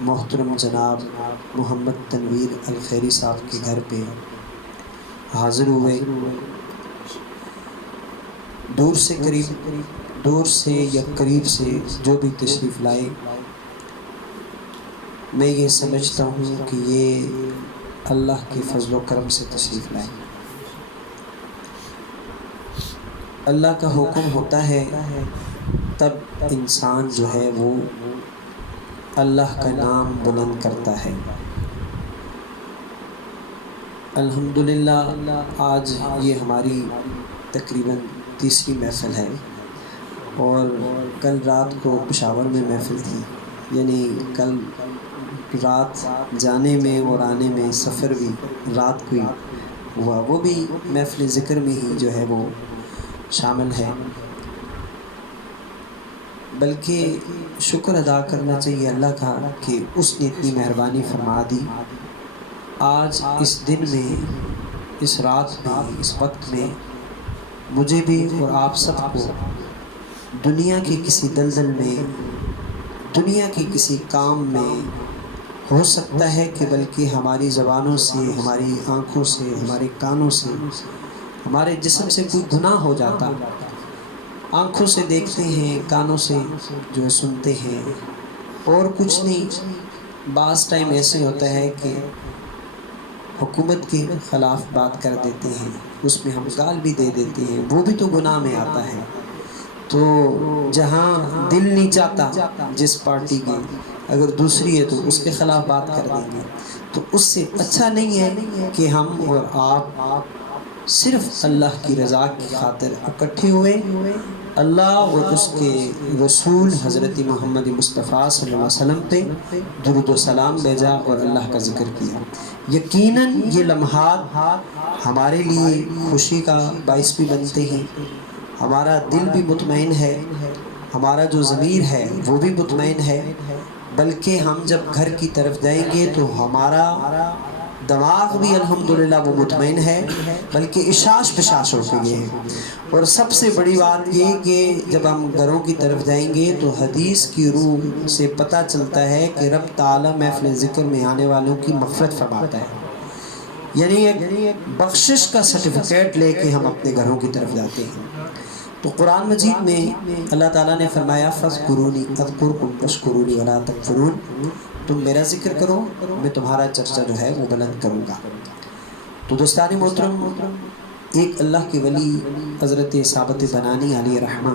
محترم جناب محمد تنویر الخیری صاحب کے گھر پہ حاضر ہوئے. دور سے یا قریب سے جو بھی تشریف لائے، میں یہ سمجھتا ہوں کہ یہ اللہ کے فضل و کرم سے تشریف لائے. اللہ کا حکم ہوتا ہے تب انسان جو ہے وہ اللہ کا نام بلند کرتا ہے. الحمدللہ آج یہ ہماری تقریباً تیسری محفل ہے، اور کل رات کو پشاور میں محفل تھی. یعنی کل رات جانے میں اور آنے میں سفر بھی رات کو ہی ہوا، وہ بھی محفل ذکر میں ہی جو ہے وہ شامل ہے. بلکہ شکر ادا کرنا چاہیے اللہ کا کہ اس نے اتنی مہربانی فرما دی. آج اس دن میں، اس رات میں، اس وقت میں مجھے بھی اور آپ سب کو دنیا کے کسی دلدل میں، دنیا کے کسی کام میں ہو سکتا ہے کہ بلکہ ہماری زبانوں سے، ہماری آنکھوں سے، ہمارے کانوں سے، ہمارے جسم سے کوئی گناہ ہو جاتا. آنکھوں سے دیکھتے ہیں، کانوں سے جو ہے سنتے ہیں، اور کچھ نہیں. بعض ٹائم ایسے ہوتا ہے کہ حکومت کے خلاف بات کر دیتے ہیں، اس میں ہم گال بھی دے دیتے ہیں، وہ بھی تو گناہ میں آتا ہے. تو جہاں دل نہیں چاہتا جس پارٹی کے، اگر دوسری ہے تو اس کے خلاف بات کر دیں گے. تو اس سے اچھا نہیں ہے کہ ہم اور آپ صرف اللہ کی رضا کی خاطر اکٹھے ہوئے، اللہ اور اس کے رسول حضرت محمد مصطفیٰ صلی اللہ علیہ وسلم پہ درود و سلام بھیجا اور اللہ کا ذکر کیا. یقیناً یہ لمحات ہمارے لیے خوشی کا باعث بھی بنتے ہیں. ہمارا دل بھی مطمئن ہے، ہمارا جو ضمیر ہے وہ بھی مطمئن ہے. بلکہ ہم جب گھر کی طرف جائیں گے تو ہمارا دماغ بھی الحمدللہ وہ مطمئن ہے، بلکہ اشاش بشاش ہو گئے ہیں. اور سب سے بڑی بات یہ کہ جب ہم گھروں کی طرف جائیں گے تو حدیث کی روح سے پتہ چلتا ہے کہ رب تعالیٰ محفل ذکر میں آنے والوں کی مغفرت فرماتا ہے. یعنی ایک بخشش کا سرٹیفکیٹ لے کے ہم اپنے گھروں کی طرف جاتے ہیں. تو قرآن مجید میں اللہ تعالیٰ نے فرمایا فَاذْكُرُونِي أَذْكُرْكُمْ وَاشْكُرُوا لِي وَلَا تَكْفُرُونَ، تم میرا ذکر کرو، میں تمہارا چرچا جو ہے وہ بلند کروں گا. تو دوستان محترم، ایک اللہ کے ولی حضرت ثابت بنانی علیہ رحمہ،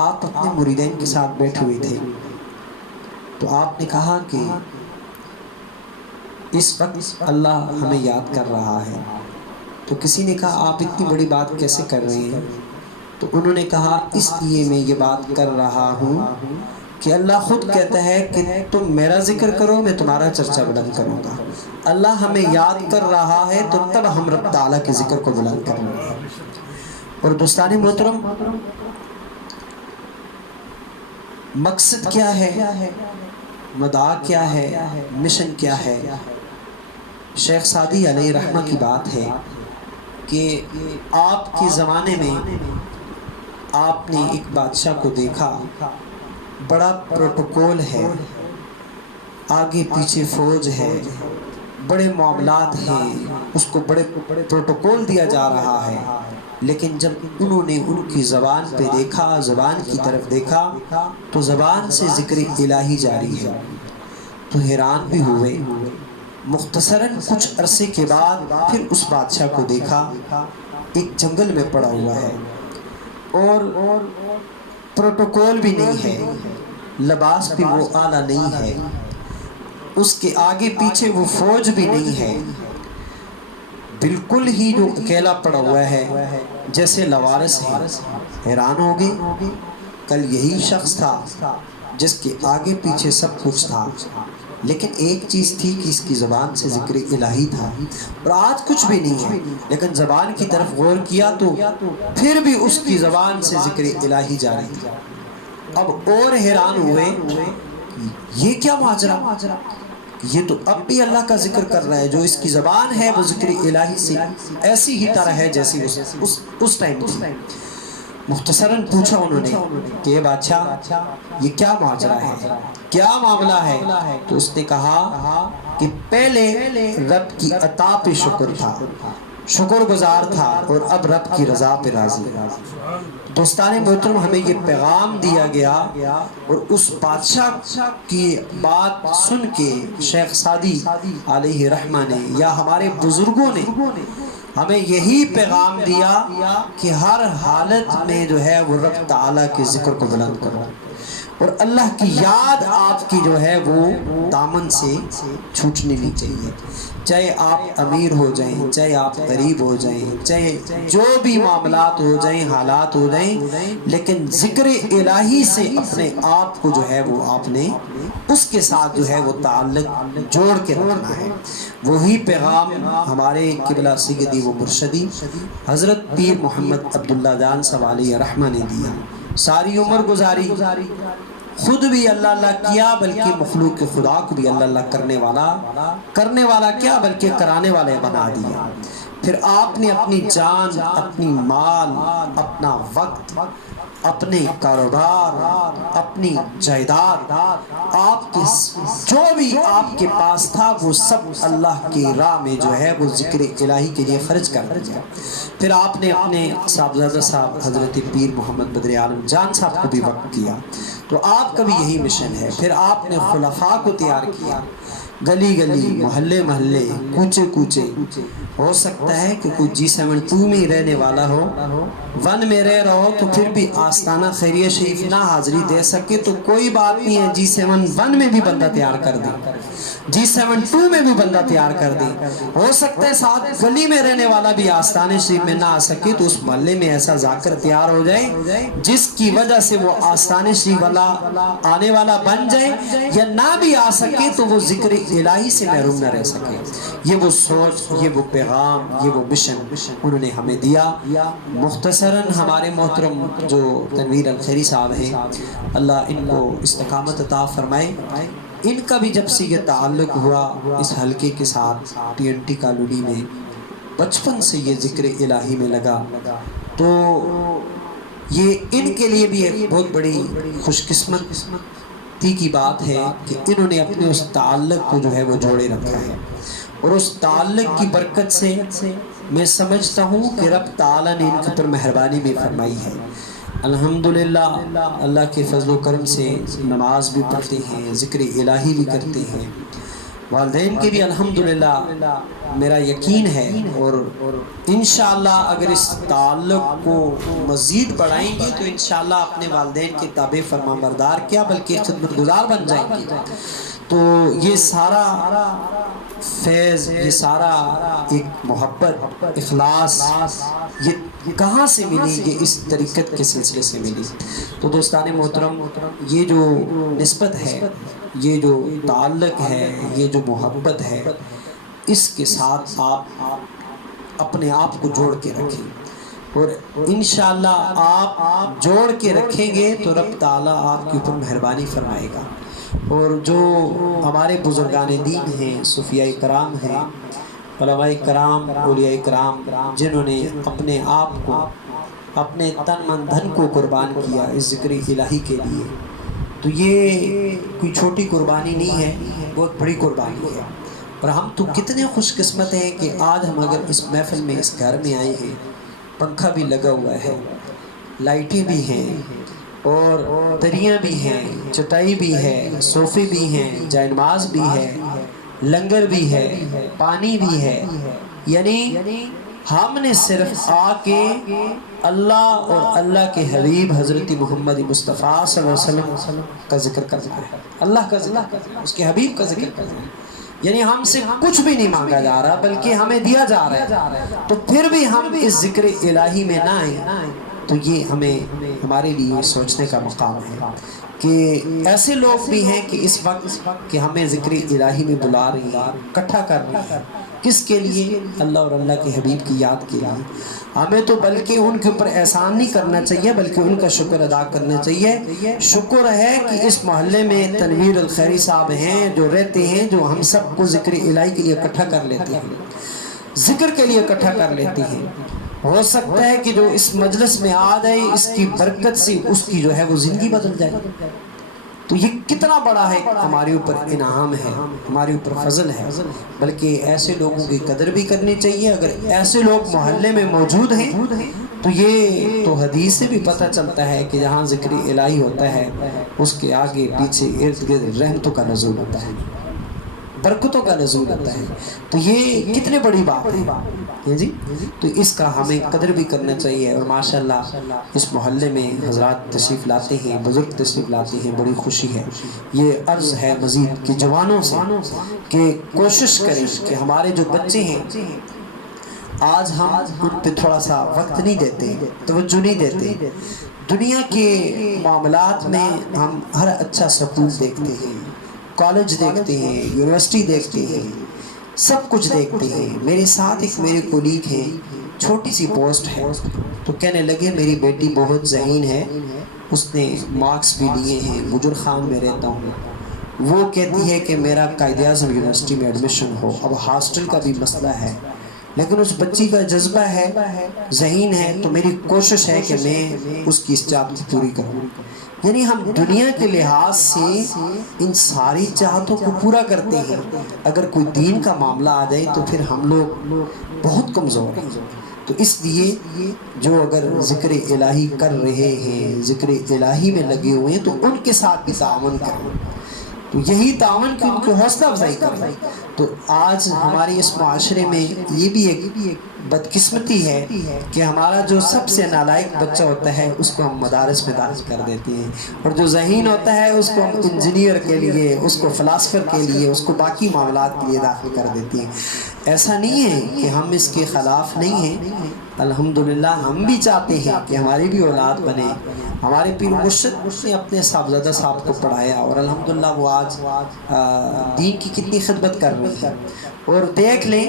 آپ اپنے مریدین کے ساتھ بیٹھے ہوئے تھے. تو آپ نے کہا کہ اس وقت اللہ ہمیں یاد کر رہا ہے. تو کسی نے کہا آپ اتنی بڑی بات کیسے کر رہے ہیں؟ تو انہوں نے کہا اس لیے میں یہ بات کر رہا ہوں کہ اللہ خود کہتا ہے کہ تم میرا ذکر کرو، میں تمہارا چرچا بلند کروں گا. اللہ ہمیں یاد کر رہا ہے تو تب ہم رب تعالیٰ کے ذکر کو بلند کریں گے. اور دوستان محترم، مقصد کیا ہے، مدعا کیا ہے، مشن کیا ہے؟ شیخ سعدی علیہ رحمہ کی بات ہے کہ آپ کے زمانے میں آپ نے ایک بادشاہ کو دیکھا، بڑا پروٹوکول ہے، آگے پیچھے فوج ہے، بڑے معاملات ہیں، اس کو بڑے پروٹوکول دیا جا رہا ہے. لیکن جب انہوں نے ان کی زبان پہ دیکھا، زبان کی طرف دیکھا، تو زبان سے ذکر الہی جاری ہے. تو حیران بھی ہوئے. مختصراً کچھ عرصے کے بعد پھر اس بادشاہ کو دیکھا ایک جنگل میں پڑا ہوا ہے، اور پروٹوکول بھی نہیں ہے، لباس بھی وہ اعلیٰ نہیں ہے، اس کے آگے پیچھے وہ فوج بھی نہیں ہے، بالکل ہی جو اکیلا پڑا ہوا ہے جیسے لوارث ہے. حیران ہو گئے، کل یہی شخص تھا جس کے آگے پیچھے سب کچھ تھا، لیکن ایک چیز تھی کہ اس کی زبان سے ذکر الہی تھا، اور آج کچھ بھی نہیں ہے. لیکن زبان کی طرف غور کیا تو پھر بھی اس کی زبان سے ذکر الہی جاری تھا. اب اور حیران ہوئے یہ کیا ماجرا، یہ تو اب بھی اللہ کا ذکر کر رہا ہے، جو اس کی زبان ہے وہ ذکر الہی سے ایسی ہی طرح ہے جیسی اس ٹائم تھی. مختصراً پوچھا انہوں نے کہ بادشاہ یہ کیا ماجرا ہے، کیا معاملہ ہے؟ تو اس نے کہا کہ پہلے رب کی عطا پہ شکر تھا، شکر گزار تھا، اور اب رب کی رضا پہ راضی ہے۔ دوستان محترم، ہمیں یہ پیغام دیا گیا، اور اس بادشاہ کی بات سن کے شیخ سعدی علیہ رحمہ نے یا ہمارے بزرگوں نے ہمیں یہی پیغام دیا کہ ہر حالت میں جو ہے وہ رب تعالیٰ کے ذکر کو بلند کرو، اور اللہ کی یاد آپ کی جو ہے وہ دامن سے چھوٹنی نہیں چاہیے، چاہے آپ امیر ہو جائیں، چاہے آپ غریب ہو جائیں، چاہے جو بھی معاملات ہو جائیں، حالات ہو جائیں، لیکن ذکر الہی سے اپنے آپ کو جو ہے وہ آپ نے اس کے ساتھ جو ہے وہ تعلق جوڑ کے رکھنا ہے۔ وہی پیغام ہمارے قبلہ سیدی و مرشدی حضرت پیر محمد عبداللہ جان صاحب علیہ رحمہ نے دیا، ساری عمر گزاری، خود بھی اللہ اللہ کیا، بلکہ مخلوق خدا کو بھی اللہ اللہ کرنے والا کیا بلکہ کرانے والے بنا دیا۔ پھر آپ نے اپنی جان، اپنی مال، اپنا وقت، اپنے کاروبار، اپنی جائیداد، آپ کے جو بھی آپ کے پاس تھا وہ سب اللہ کی راہ میں جو ہے وہ ذکر الہی کے لیے خرچ کر دیا۔ پھر آپ نے اپنے صاحبزادہ صاحب حضرت پیر محمد بدر عالم جان صاحب کو بھی وقت کیا، تو آپ کا بھی یہی مشن ہے۔ پھر آپ نے خلفاء کو تیار کیا، گلی گلی، محلے محلے، کوچے کوچے۔ ہو سکتا ہے کہ کوئی G72 میں رہنے والا ہو، 1 میں رہ رہا ہو، تو پھر بھی آستانہ خیریہ شریف نہ حاضری دے سکے تو کوئی بات نہیں ہے، G71 میں بھی بندہ تیار کر دے، G72 میں بھی بندہ تیار کر دے۔ ہو سکتا ہے ساتھ گلی میں رہنے والا بھی آستانہ شریف میں نہ آ سکے تو اس محلے میں ایسا ذاکر تیار ہو جائے جس کی وجہ سے وہ آستانہ شریف والا آنے والا بن جائے، یا نہ بھی آ سکے تو وہ ذکر الہی سے محروم نہ رہ سکے۔ یہ وہ سوچ، یہ وہ پیغام، یہ وہ مشن انہوں نے ہمیں دیا۔ مختصراً ہمارے محترم جو تنویر الخیری صاحب ہیں، اللہ ان کو استقامت عطا فرمائے، ان کا بھی جب سے یہ تعلق ہوا اس حلقے کے ساتھ TNT کالونی میں، بچپن سے یہ ذکر الہی میں لگا، تو یہ ان کے لیے بھی ایک بہت بڑی خوش قسمتی کی بات ہے کہ انہوں نے اپنے اس تعلق کو جو ہے وہ جوڑے رکھا ہے، اور اس تعلق کی برکت سے میں سمجھتا ہوں کہ رب تعالیٰ نے ان کے پر مہربانی بھی فرمائی ہے۔ الحمدللہ اللہ کے فضل و کرم سے نماز بھی پڑھتے ہیں، ذکر الہی بھی کرتے ہیں، والدین کے بھی الحمدللہ میرا یقین ہے، اور انشاءاللہ اگر اس تعلق کو مزید بڑھائیں گے تو انشاءاللہ اپنے والدین کے تابع فرما بردار کیا بلکہ خدمت گزار بن جائیں گے۔ تو یہ سارا فیض، یہ سارا ایک محبت، اخلاص، یہ کہاں سے ملی؟ یہ اس طریقت کے سلسلے سے ملی۔ تو دوستان محترم، یہ جو نسبت ہے، یہ جو تعلق ہے، یہ جو محبت ہے، اس کے ساتھ آپ اپنے آپ کو جوڑ کے رکھیں، اور انشاءاللہ آپ جوڑ کے رکھیں گے تو رب تعالیٰ آپ کے اوپر مہربانی فرمائے گا۔ اور جو ہمارے بزرگان دین ہیں، صوفیاء کرام ہیں، علماء کرام، اولیاء کرام، جنہوں نے اپنے آپ کو، اپنے تن من دھن کو قربان کیا اس ذکر الہی کے لیے، تو یہ کوئی چھوٹی قربانی نہیں ہے، بہت بڑی قربانی ہے۔ اور ہم تو کتنے خوش قسمت ہیں کہ آج ہم اگر اس محفل میں، اس گھر میں آئے ہیں، پنکھا بھی لگا ہوا ہے، لائٹیں بھی ہیں، اور دریاں بھی ہیں، چٹائی بھی ہے، صوفے بھی ہیں، جائے نماز بھی ہے، لنگر بھی ہے، پانی بھی ہے، یعنی ہم نے صرف آ کے اللہ اور اللہ کے حبیب حضرت محمد مصطفیٰ صلی اللہ علیہ وسلم کا ذکر کرنا ہے، اللہ کا ذکر کرنا ہے، اس کے حبیب کا ذکر کرنا ہے۔ یعنی ہم سے کچھ بھی نہیں مانگا جا رہا بلکہ ہمیں دیا جا رہا ہے، تو پھر بھی ہم اس ذکر الہی میں نہ آئیں تو یہ ہمارے لیے سوچنے کا مقام ہے کہ ایسے لوگ بھی ہیں کہ اس وقت کہ ہمیں ذکر الہی میں بلا رہی ہیں، اکٹھا کر رہی ہیں، کس کے لیے؟ اللہ اور اللہ کے حبیب کی یاد کے لیے۔ ہمیں تو بلکہ ان کے اوپر احسان نہیں کرنا چاہیے بلکہ ان کا شکر ادا کرنا چاہیے۔ شکر ہے کہ اس محلے میں تنویر الخیری صاحب ہیں جو رہتے ہیں، جو ہم سب کو ذکر الہی کے لیے اکٹھا کر لیتے ہیں، ذکر کے لیے اکٹھا کر لیتے ہیں۔ ہو سکتا ہے کہ جو اس مجلس میں آ جائے اس کی برکت سے اس کی جو ہے وہ زندگی بدل جائے. تو یہ کتنا بڑا ہے ہمارے اوپر انعام ہے، ہمارے اوپر فضل ہے. بلکہ ایسے لوگوں کی قدر بھی کرنی چاہیے. اگر ایسے لوگ محلے میں موجود ہیں تو یہ تو حدیث سے بھی پتہ چلتا ہے کہ جہاں ذکر الہی ہوتا ہے اس کے آگے پیچھے ارد گرد رحمتوں کا نزول ہوتا ہے، برکتوں کا نزول ہوتا ہے. تو یہ کتنے بڑی بات ہے جی. تو اس کا ہمیں قدر بھی کرنا چاہیے. اور ماشاءاللہ اس محلے میں حضرات تشریف لاتے ہیں، بزرگ تشریف لاتے ہیں، بڑی خوشی ہے. یہ عرض ہے مزید کہ جوانوں سے کہ کوشش کریں کہ ہمارے جو بچے ہیں آج ہم ان پہ تھوڑا سا وقت نہیں دیتے، توجہ نہیں دیتے. دنیا کے معاملات میں ہم ہر اچھا سکول دیکھتے ہیں، کالج دیکھتے ہیں، یونیورسٹی دیکھتے ہیں، سب کچھ دیکھتے ہیں. میرے ساتھ ایک میرے کولیگ ہیں، چھوٹی سی پوسٹ ہے، تو کہنے لگے میری بیٹی بہت ذہین ہے، اس نے مارکس بھی لیے ہیں، گجر خان میں رہتا ہوں. وہ کہتی ہے کہ میرا قائد اعظم یونیورسٹی میں ایڈمیشن ہو. اب ہاسٹل کا بھی مسئلہ ہے، لیکن اس بچی کا جذبہ ہے، ذہین ہے، تو میری کوشش ہے کہ میں اس کی اس چاہت پوری کروں. یعنی ہم دنیا کے لحاظ سے ان ساری چاہتوں کو پورا کرتے ہیں، اگر کوئی دین کا معاملہ آ جائے تو پھر ہم لوگ بہت کمزور ہیں. تو اس لیے جو اگر ذکر الہی کر رہے ہیں، ذکر الہی میں لگے ہوئے ہیں، تو ان کے ساتھ بھی تعاون کریں. تو یہی تعاون کی ان کو حوصلہ افزائی کریں. تو آج ہمارے اس معاشرے میں یہ بھی ایک بدقسمتی ہے کہ ہمارا جو سب سے نالائق بچہ ہوتا ہے اس کو ہم مدارس میں داخل کر دیتے ہیں، اور جو ذہین ہوتا ہے اس کو ہم انجینئر کے لیے، اس کو فلاسفر کے لیے، اس کو باقی معاملات کے لیے داخل کر دیتے ہیں. ایسا نہیں ہے کہ ہم اس کے خلاف نہیں ہیں. الحمدللہ ہم بھی چاہتے ہیں کہ ہماری بھی اولاد بنے. ہمارے پیر مرشد نے اپنے صاحبزادہ صاحب کو پڑھایا، اور الحمدللہ وہ آج دین کی کتنی خدمت کر رہے ہیں. اور دیکھ لیں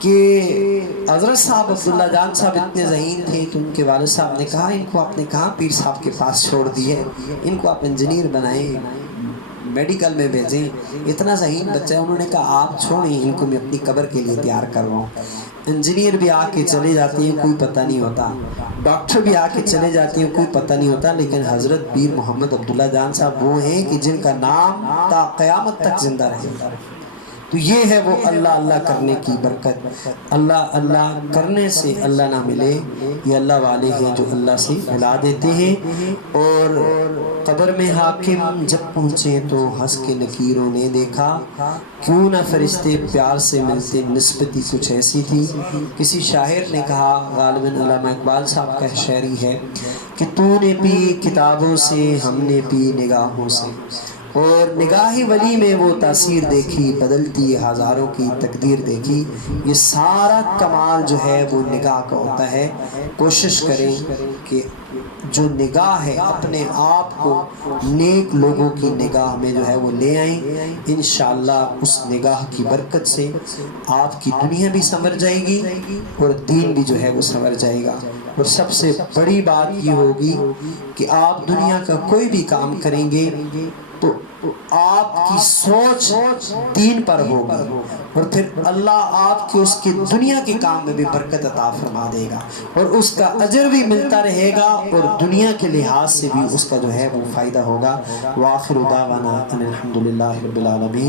کہ حضرت صاحب عبداللہ جان صاحب اتنے ذہین تھے کہ ان کے والد صاحب نے کہا ان کو آپ نے کہاں پیر صاحب کے پاس چھوڑ دیے، ان کو آپ انجینئر بنائیں، میڈیکل میں بھیجیں، اتنا ذہین بچہ ہے. انہوں نے کہا آپ چھوڑیں، ان کو میں اپنی قبر کے لیے تیار کر رہا ہوں. انجینئر بھی آ کے چلے جاتے ہیں، کوئی پتہ نہیں ہوتا، ڈاکٹر بھی آ کے چلے جاتے ہیں، کوئی پتہ نہیں ہوتا. لیکن حضرت پیر محمد عبداللہ جان صاحب وہ ہیں کہ جن کا نام تا قیامت تک زندہ رہے گا. تو یہ ہے وہ اللہ اللہ کرنے کی برکت. اللہ اللہ کرنے سے اللہ نہ ملے، یہ اللہ والے ہیں جو اللہ سے ملا دیتے ہیں. اور قبر میں حاکم جب پہنچے تو ہنس کے نکیروں نے دیکھا، کیوں نہ فرشتے پیار سے ملتے، نسبتی کچھ ایسی تھی. کسی شاعر نے کہا، غالباً علامہ اقبال صاحب کا شاعری ہے کہ تو نے پی کتابوں سے، ہم نے پی نگاہوں سے، اور نگاہ ولی میں وہ تاثیر دیکھی، بدلتی ہزاروں کی تقدیر دیکھی. یہ سارا کمال جو ہے وہ نگاہ کا ہوتا ہے. کوشش کریں کہ جو نگاہ ہے اپنے آپ کو نیک لوگوں کی نگاہ میں جو ہے وہ لے آئیں. انشاءاللہ اس نگاہ کی برکت سے آپ کی دنیا بھی سنور جائے گی اور دین بھی جو ہے وہ سنور جائے گا. اور سب سے بڑی بات یہ ہوگی کہ آپ دنیا کا کوئی بھی کام کریں گے تو آپ کی سوچ دین پر ہوگی، اور پھر اللہ آپ کے اس کے دنیا کے کام میں بھی برکت عطا فرما دے گا، اور اس کا اجر بھی ملتا رہے گا، اور دنیا کے لحاظ سے بھی اس کا جو ہے وہ فائدہ ہوگا. وآخر دعوانا ان الحمدللہ رب العالمین.